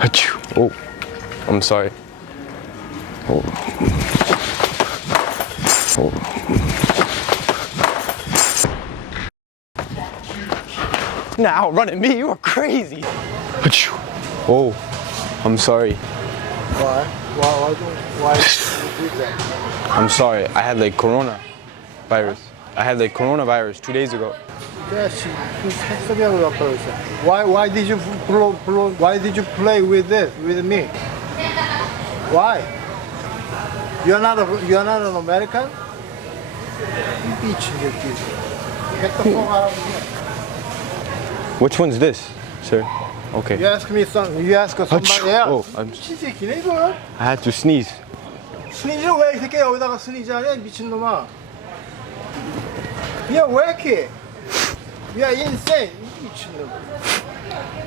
Achoo. Oh, I'm sorry. Oh. Oh. Nah, outrunning me, you are crazy. Achoo. Oh, I'm sorry. Why? Why do you do that? I'm sorry. I had like coronavirus. I had like coronavirus 2 days ago. Why did you why did you play with this with me? Why? You're not an American? 미친 새끼. Get the fuck out of here. Which one's this, sir? Okay. You ask me something. You ask somebody else. Oh, 미친 새끼네 이거. I had to sneeze. 스니즈를 왜 이렇게 여기다가 스니즈 하냐 미친놈아. You're wacky. You're insane. 미친놈.